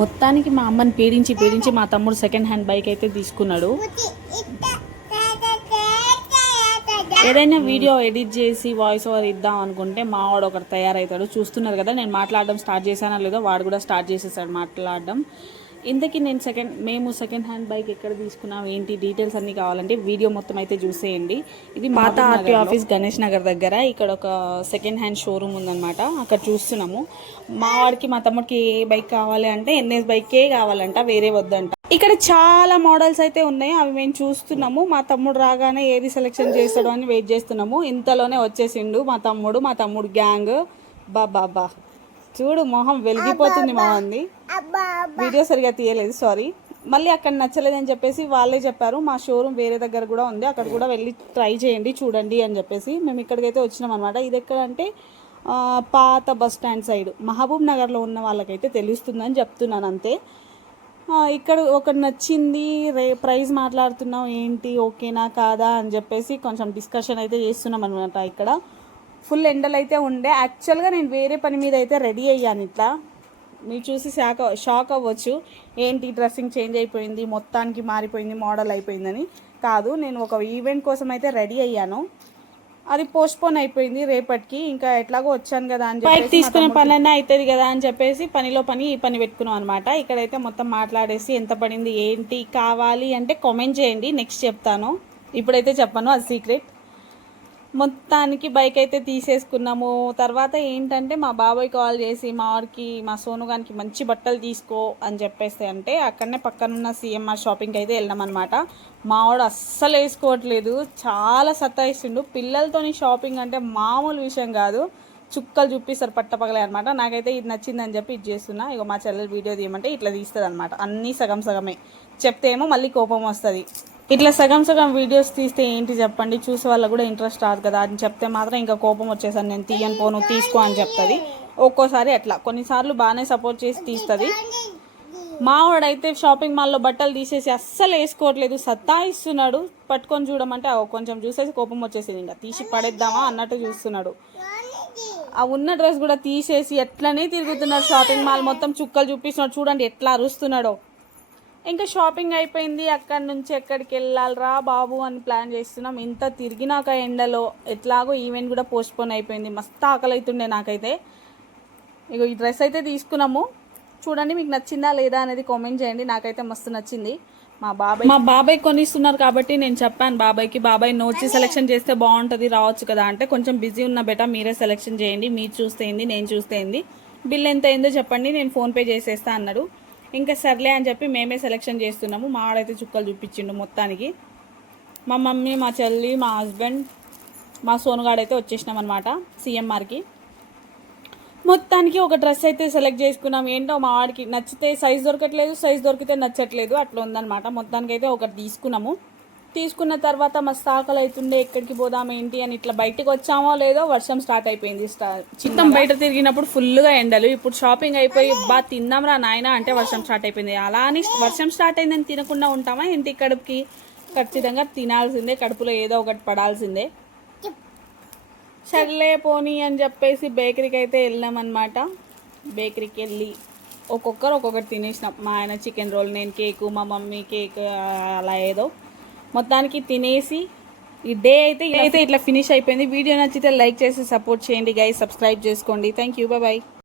మొత్తానికి మా అమ్మని పీడించి మా తమ్ముడు సెకండ్ హ్యాండ్ బైక్ అయితే తీసుకున్నాడు. ఏదైనా వీడియో ఎడిట్ చేసి వాయిస్ ఓవర్ ఇద్దాం అనుకుంటే మావాడు ఒకటి తయారవుతాడు. చూస్తున్నారు కదా, నేను మాట్లాడడం స్టార్ట్ చేశానో లేదో వాడు కూడా స్టార్ట్ చేసేసాడు మాట్లాడడం. ఇంతకీ మేము సెకండ్ హ్యాండ్ బైక్ ఎక్కడ తీసుకున్నాం ఏంటి డీటెయిల్స్ అన్నీ కావాలంటే వీడియో మొత్తం అయితే చూసేయండి. ఇది పాత ఆర్టీ ఆఫీస్ గణేష్ నగర్ దగ్గర ఇక్కడ ఒక సెకండ్ హ్యాండ్ షోరూమ్ ఉందన్నమాట. అక్కడ చూస్తున్నాము. మా వాడికి మా తమ్ముడికి ఏ బైక్ కావాలి అంటే ఎన్ఎస్ బైకే కావాలంట, వేరే వద్దంట. ఇక్కడ చాలా మోడల్స్ అయితే ఉన్నాయి, అవి మేము చూస్తున్నాము. మా తమ్ముడు రాగానే ఏది సెలెక్షన్ చేస్తాడో అని వెయిట్ చేస్తున్నాము. ఇంతలోనే వచ్చేసిండు మా తమ్ముడు గ్యాంగ్. బాబా చూడు, మొహం వెలిగిపోతుంది మా మంది. వీడియో సరిగా తీయలేదు, సారీ. మళ్ళీ అక్కడ నచ్చలేదని చెప్పేసి వాళ్ళే చెప్పారు, మా షోరూమ్ వేరే దగ్గర కూడా ఉంది, అక్కడ కూడా వెళ్ళి ట్రై చేయండి చూడండి అని చెప్పేసి మేము ఇక్కడికైతే వచ్చినాం అనమాట. ఇది ఎక్కడంటే పాత బస్ స్టాండ్ సైడ్, మహబూబ్ నగర్లో ఉన్న వాళ్ళకైతే తెలుస్తుందని చెప్తున్నాను అంతే. ఇక్కడ ఒకటి నచ్చింది, ప్రైస్ మాట్లాడుతున్నాం, ఏంటి ఓకేనా కాదా అని చెప్పేసి కొంచెం డిస్కషన్ అయితే చేస్తున్నాం అనమాట. ఇక్కడ ఫుల్ ఎండలు అయితే ఉండే. యాక్చువల్గా నేను వేరే పని మీద అయితే రెడీ అయ్యాను. ఇట్లా మీరు చూసి షాక్ అవ్వచ్చు, ఏంటి డ్రెస్సింగ్ చేంజ్ అయిపోయింది, మొత్తానికి మారిపోయింది, మోడల్ అయిపోయిందని. కాదు, నేను ఒక ఈవెంట్ కోసం అయితే రెడీ అయ్యాను, అది పోస్ట్పోన్ అయిపోయింది రేపటికి. ఇంకా ఎట్లాగో వచ్చాను కదా అని చెప్పి బైక్ తీసుకునే పని అయినా అవుతుంది కదా అని చెప్పేసి పనిలో ఈ పని పెట్టుకున్నాం అనమాట. ఇక్కడైతే మొత్తం మాట్లాడేసి ఎంత పడింది ఏంటి కావాలి అంటే కామెంట్ చేయండి, నెక్స్ట్ చెప్తాను. ఇప్పుడైతే చెప్పను, అది సీక్రెట్. మొత్తానికి బైక్ అయితే తీసేసుకున్నాము. తర్వాత ఏంటంటే మా బాబాయ్ కాల్ చేసి మా సోనుగానికి మంచి బట్టలు తీసుకో అని చెప్పేస్తే అంటే అక్కడనే పక్కనున్న సిఎంఆర్ షాపింగ్కి అయితే వెళ్ళాం అనమాట. మావాడు అస్సలు వేసుకోవట్లేదు, చాలా సతాయిస్తుండు. పిల్లలతోని షాపింగ్ అంటే మామూలు విషయం కాదు, చుక్కలు చూపిస్తారు పట్టపగలే అనమాట. నాకైతే ఇది నచ్చిందని చెప్పి ఇది చేస్తున్నా. ఇక మా చెల్లెలు వీడియో తీయమంటే ఇట్లా తీస్తుంది అనమాట. అన్నీ సగమే చెప్తే ఏమో మళ్ళీ కోపం వస్తుంది. ఇట్లా సగం వీడియోస్ తీస్తే ఏంటి చెప్పండి, చూసే వాళ్ళకు కూడా ఇంట్రెస్ట్ రాదు కదా అని చెప్తే మాత్రం ఇంకా కోపం వచ్చేసాను, నేను తీయను పోను తీసుకో అని చెప్తుంది. ఒక్కోసారి అట్లా, కొన్నిసార్లు బాగానే సపోర్ట్ చేసి తీస్తుంది. మావాడైతే షాపింగ్ మాల్లో బట్టలు తీసేసి అస్సలు వేసుకోవట్లేదు, సతాయిస్తున్నాడు. పట్టుకొని చూడమంటే కొంచెం చూసేసి కోపం వచ్చేసింది, ఇంకా తీసి పడేద్దామా అన్నట్టు చూస్తున్నాడు. ఆ ఉన్న డ్రెస్ కూడా తీసేసి ఎట్లనే తిరుగుతున్నాడు. షాపింగ్ మాల్ మొత్తం చుక్కలు చూపిస్తున్నాడు, చూడండి ఎట్లా అరుస్తున్నాడో. ఇంకా షాపింగ్ అయిపోయింది, అక్కడి నుంచి ఎక్కడికి వెళ్ళాలరా బాబు అని ప్లాన్ చేస్తున్నాం. ఇంత తిరిగినాక ఎండలో ఎట్లాగో ఈవెంట్ కూడా పోస్ట్పోన్ అయిపోయింది. మస్తు ఆకలి అవుతుండే నాకైతే. ఇక ఈ డ్రెస్ అయితే తీసుకున్నాము, చూడండి మీకు నచ్చిందా లేదా అనేది కామెంట్ చేయండి. నాకైతే మస్తు నచ్చింది. మా బాబాయ్ కొనిస్తున్నారు కాబట్టి నేను చెప్పాను బాబాయ్ నోట్స్ సెలెక్షన్ చేస్తే బాగుంటుంది రావచ్చు కదా అంటే, కొంచెం బిజీ ఉన్న బెట మీరే సెలెక్షన్ చేయండి, మీరు చూస్తే ఏంది నేను చూస్తే ఏంది, బిల్ ఎంత అయిందో చెప్పండి నేను ఫోన్పే చేసేస్తా అన్నాడు. ఇంకా సర్లే అని చెప్పి మేమే సెలెక్షన్ చేస్తున్నాము. మా ఆడైతే చుక్కలు చూపించిండు మొత్తానికి. మా మమ్మీ, మా చెల్లి, మా హస్బెండ్, మా సోనుగాడైతే వచ్చేసినాం అనమాట సిఎంఆర్కి. మొత్తానికి ఒక డ్రెస్ అయితే సెలెక్ట్ చేసుకున్నాం. ఏంటో మా వాడికి నచ్చితే సైజ్ దొరకట్లేదు, సైజ్ దొరికితే నచ్చట్లేదు, అట్లా ఉందన్నమాట. మొత్తానికి అయితే ఒకటి తీసుకున్నాము. తీసుకున్న తర్వాత మస్తు ఆకలి అవుతుండే, ఎక్కడికి పోదాం ఏంటి అని ఇట్లా బయటకు వచ్చామో లేదో వర్షం స్టార్ట్ అయిపోయింది. చిత్తం బయట తిరిగినప్పుడు ఫుల్గా ఎండలు, ఇప్పుడు షాపింగ్ అయిపోయి తిందాంరా నాయన అంటే వర్షం స్టార్ట్ అయిపోయింది. అలా అని వర్షం స్టార్ట్ అయిందని తినకుండా ఉంటామా ఇంటి కడుపుకి? ఖచ్చితంగా తినాల్సిందే, కడుపులో ఏదో ఒకటి పడాల్సిందే. సర్లే పోనీ అని చెప్పేసి బేకరీకి అయితే వెళ్ళామన్నమాట. బేకరీకి వెళ్ళి ఒక్కొక్కరు ఒక్కొక్కటి తినేసినాం. మా ఆయన చికెన్ రోల్, నేను కేకు, మా మమ్మీ కేక్, అలా ఏదో మొత్తానికి తినేసి ఈ డే అయితే ఇట్లా ఫినిష్ అయిపోయింది. వీడియో నచ్చితే లైక్ చేసి సపోర్ట్ చేయండి గైస్, సబ్స్క్రైబ్ చేసుకోండి. Thank you, bye.